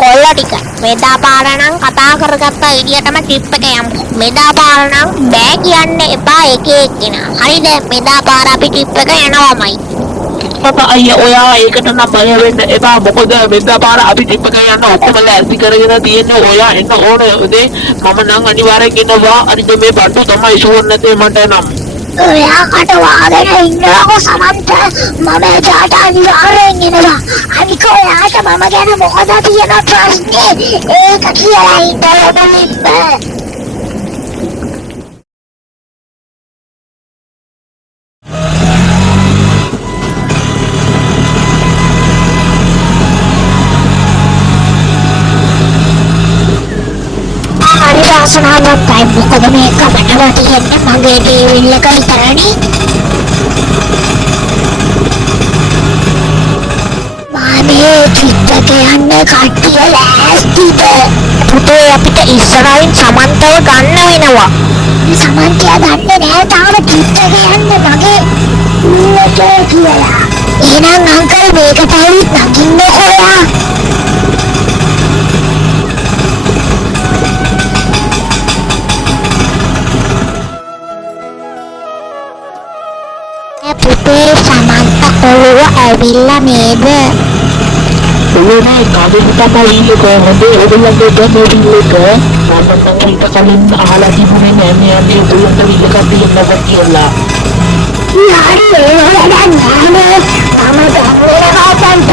කොල්ල ටික මෙදා පාර නම් කතා කරගත්ත ඉඩියටම ට්‍රිප් එක යමු. මෙදා පාර නම් බෑ කියන්න එපා එක එක්කෙනා. හරිද? මෙදා පාර අපි ට්‍රිප් එක යනවාමයි. Papa ayah oya ඒකට නම් බය වෙන්න එපා. මොකද මෙදා පාර අපි ට්‍රිප් එක යන්න ඔක්කොම ලෑස්ති කරගෙන තියෙන්නේ. ඔයා එන්න ඕනේ උදේ. මම නම් අනිවාර්යෙන් එනවා. අනිත් මේ බඩු තමයි ෂුවර් නැතේ මට නම්. ඔයාකට වාගෙන ඉන්නකො සමන්ත මම එදාට අනිවාර්යෙන් එනවා. අනික ඔයාට මම ගැන මොකද තියෙන ප්‍රශ්නේ? ඒක කියලා ඉඳලා බලන්න. සනාවක්යි මොකද මේක මටම තියෙන්නේ මගේ ටීවී එක විතරනේ. මානේ චිත්තක යන්නේ කට්ටිය ලෑස්තිද? පුතේ අපිට ඉස්සරහින් සමන්තව ගන්න වෙනවා. සමන්තයා දන්නේ නෑ තාම චිත්තක යන්නේ මගේ ඌට කියලා. එහෙනම් අංකල් මේකට ඇවිත් නගින්නකෝ ඔයා. පුතේ සමන්ත ඔළුව ඇවිල්ලා නේද? ඔයනේ කාගේ තමයි ඉන්නේ හොඳේ ඔයගොල්ලන්ගේ දෙමෝවිල් එක මම ඊට කලින් අහලා තිබුණේ නෑ මෙයාගේ ඔයගොල්ලන්ට විල්ල එකක් තියෙනවා කියලා. යාරි ඒ වලට නෑනේ මම දැක්වෙනවා තන්ට.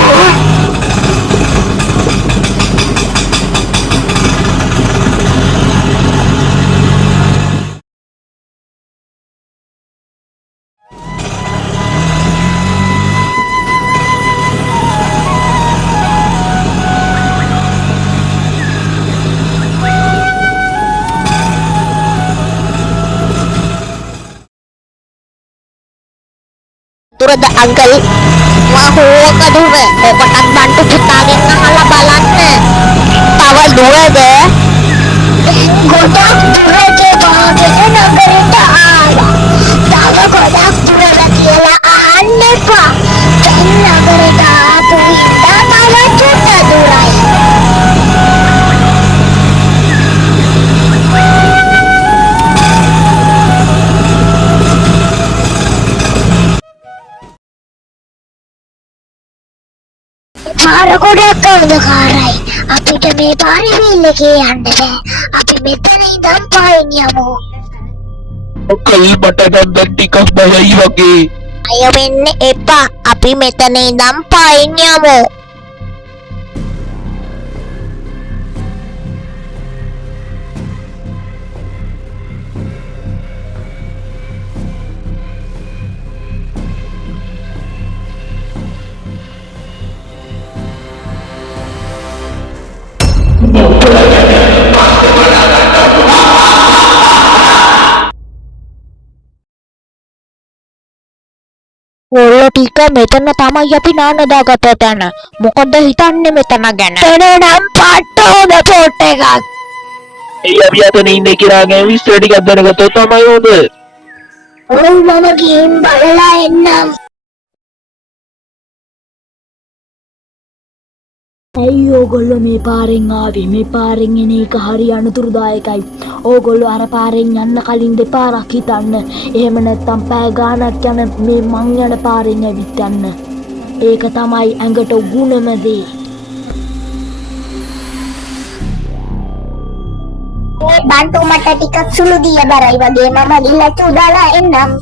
තුරද අංකල් වහෝක දුර ඔකටත් බන්ටු පුතාගෙන් අහලා බලන්න. තව දුරද? ගොඩක් දුරට වාගෙන නගරට ආවා. තව ගොඩක් දුරට කියලා අහන්න එපා. දැන් නගරට ආපු හින්දා තව චුට්ට දුරයි. පාර ගොඩක් අන්ධකාරයි. අපිට මේ පාරේ වීල් එකේ යන්න බෑ. අපි මෙතන ඉඳන් පායින් යමු. අකල් මට නම් දැන් ටිකක් බයයි වගේ. අය වෙන්න එපා. අපි මෙතන ඉඳන් පායින් යමු. ඔය ටික මෙතන තමයි අපි නානදාගත තැන. මොකද හිතන්නේ මෙතන ගැන? එනනම් පට්ටෝද පොට් එකක්. අපි අතන ඉන්නේ කිරාගේ විස්තර ටිකක් දැනගත්තොත් තමයි හොඳ. ඔව් මම ගිහින් බලලා එන්නම්. ඇයි ඕගොල්ලෝ මේ පාරෙන් ආවේ? මේ පාරෙන් එන එක හරි අනතුරුදායකයි. ඕගොල්ලෝ අර පාරෙන් යන්න කලින් දෙපාරක් හිතන්න. එහෙම නැත්නම් පෑ ගානක් යන මේ මං යන පාරෙන් ඇවිත් යන්න. ඒක තමයි ඇඟට උගුණම දේ. මේ බන්ටු මට ටිකක් සුළු දිය බරයි වගේ මම ගිහලා චුදාලා එන්නම්.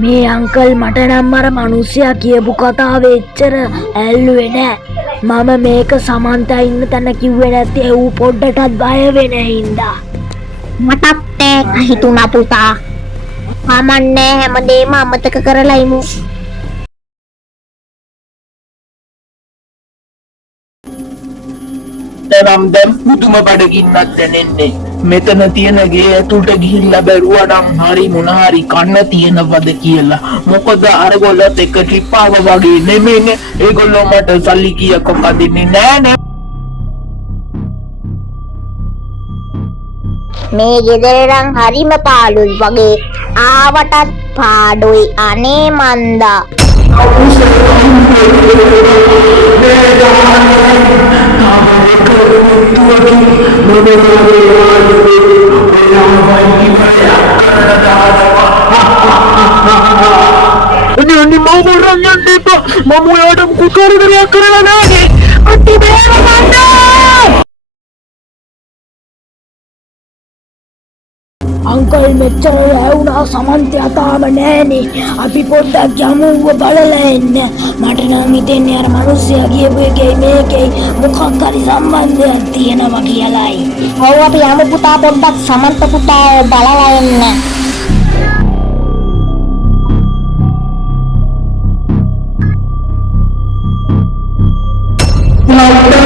මේ අංකල් මට නම් අර මිනිස්සයා කියපු කතාවේ එච්චර ඇල්ලුවේ නෑ. මම මේක සමන්තා ඉන්න තැන කිව්වේ නැත්තේ ඌ පොඩ්ඩටත් බය වෙන හින්දා. මටත් ඒක හිතුණා පුතා. කමන්නේ හැමදේම අමතක කරලා ඉමු. දැන් පුදුම බඩගින්නක් දැනෙන්නේ. මෙතන තියෙන ගේ ඇතුළට ගිහිල්ලා බැලුවා නම් හරි මොන හරි කන්න තියෙනවද කියලා. මොකද අරගොල්ලොත් එක ට්‍රිප් ආවා වගේ නෙමෙයිනේ. ඒගොල්ලෝ මට සල්ලි කීයක් දෙන්නේ නෑනේ. මේ ගෙදර නම් හරිම පාළුයි වගේ. ආවටත් පාඩුයි අනේ මන්දා. Ini mau orangnya nih pak, mau ada kutu dari akar lagi. Anti merah mana? Uncle මෙච්චර ඇවුනා සමන්තය තාම නෑනේ. අපි පොඩ්ඩක් යමුව බලලා එන්න. මට නම් හිතෙන්නේ අර මිනිස්සයා කියපු එකයි මේකයි මොකක් හරි සම්බන්ධයක් තියෙනවා කියලායි. ඔව් අපි යමු පුතා පොඩ්ඩක් සමන්ත පුතා බලලා එන්න. Nonton